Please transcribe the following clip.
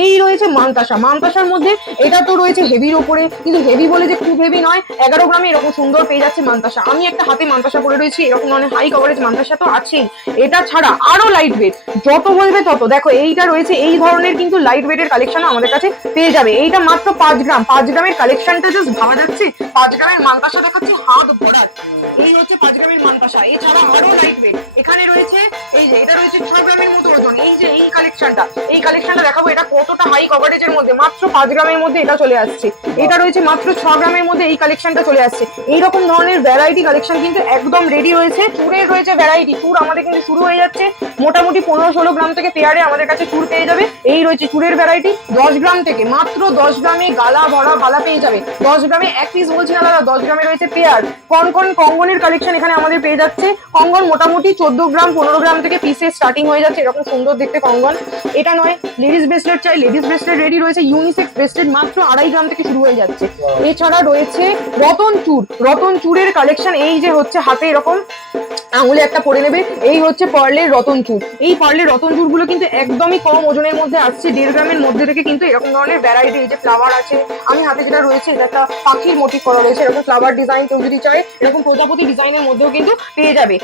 এই রয়েছে মানতাসা। মানতাসার মধ্যে এটা তো রয়েছে হেভির ওপরে কিন্তু হেভি বলে যে খুব হেভি নয়, এগারো গ্রামে এরকম সুন্দর পেয়ে যাচ্ছে মানতাসা। আমি একটা হাতে মানতাসা পরে রয়েছি, এরকম ধরনের হাই কভারেজ মানতাসা তো আছেই। এটা ছাড়া আরও লাইট ওয়েট যত বলবে তত। দেখো, এইটা রয়েছে, এই ধরনের কিন্তু লাইট ওয়েটের কালেকশন আমাদের কাছে পেয়ে যাবে। এইটা মাত্র পাঁচ গ্রাম। পাঁচ গ্রামের কালেকশনটা জাস্ট ভাবা যাচ্ছে। পাঁচ গ্রামের মানতাসা দেখাচ্ছে হাত ভরার এই হচ্ছে পাঁচ গ্রামের মানতাসা। এছাড়া আরও কালেকশনটা এই কালেকশনটা দেখাবো, এটা কতটা হাই কভারেজের মধ্যে, মাত্র পাঁচ গ্রামের মধ্যে এটা চলে আসছে। এটা রয়েছে মাত্র ছ গ্রামের মধ্যে এই কালেকশনটা চলে আসছে। এইরকম ধরনের ভ্যারাইটি কালেকশন কিন্তু একদম রেডি রয়েছে। চুরের রয়েছে ভ্যারাইটি চুর আমাদের কিন্তু শুরু হয়ে যাচ্ছে। মোটামুটি পনেরো ষোলো গ্রাম থেকে পেয়ারে আমাদের কাছে চুর পেয়ে যাবে। এই রয়েছে চুরের ভ্যারাইটি দশ গ্রাম থেকে মাত্র দশ গ্রামে গালা, ভরা, গালা পেয়ে যাবে। দশ গ্রামে এক পিস বলছি না দাদা, দশ গ্রামে রয়েছে পেয়ার কন কন কঙ্গনের কালেকশন এখানে আমাদের পেয়ে যাচ্ছে। কঙ্গন মোটামুটি চোদ্দ গ্রাম, পনেরো গ্রাম থেকে পিসে স্টার্টিং হয়ে যাচ্ছে। এরকম সুন্দর দেখতে কঙ্গন। এটা নয় লেডিস ব্রেসলেট চাই লেডিস ব্রেসলেট রেডি রয়েছে ইউনিসেক্স ব্রেসলেট মাত্র আড়াই গ্রাম থেকে শুরু হয়ে যাচ্ছে। এছাড়া রয়েছে রতন চুর রতন চুরের কালেকশন এই যে হচ্ছে হাতে এরকম আঙুলে একটা পরে নেবে এই হচ্ছে পার্লের রতন চুর। এই পার্লের রতন চুরগুলো কিন্তু একদমই কম ওজনের মধ্যে আসছে দেড় গ্রামের মধ্যে থেকে কিন্তু এরকম ধরনের ভ্যারাইটি এই যে ফ্লাওয়ার আছে আমি হাতে যেটা রয়েছে এটা একটা পাখির মোটিভ করা রয়েছে এরকম ফ্লাওয়ার ডিজাইন কেউ যদি চায় এরকম প্রজাপতি ডিজাইনের মধ্যেও কিন্তু পেয়ে যাবে।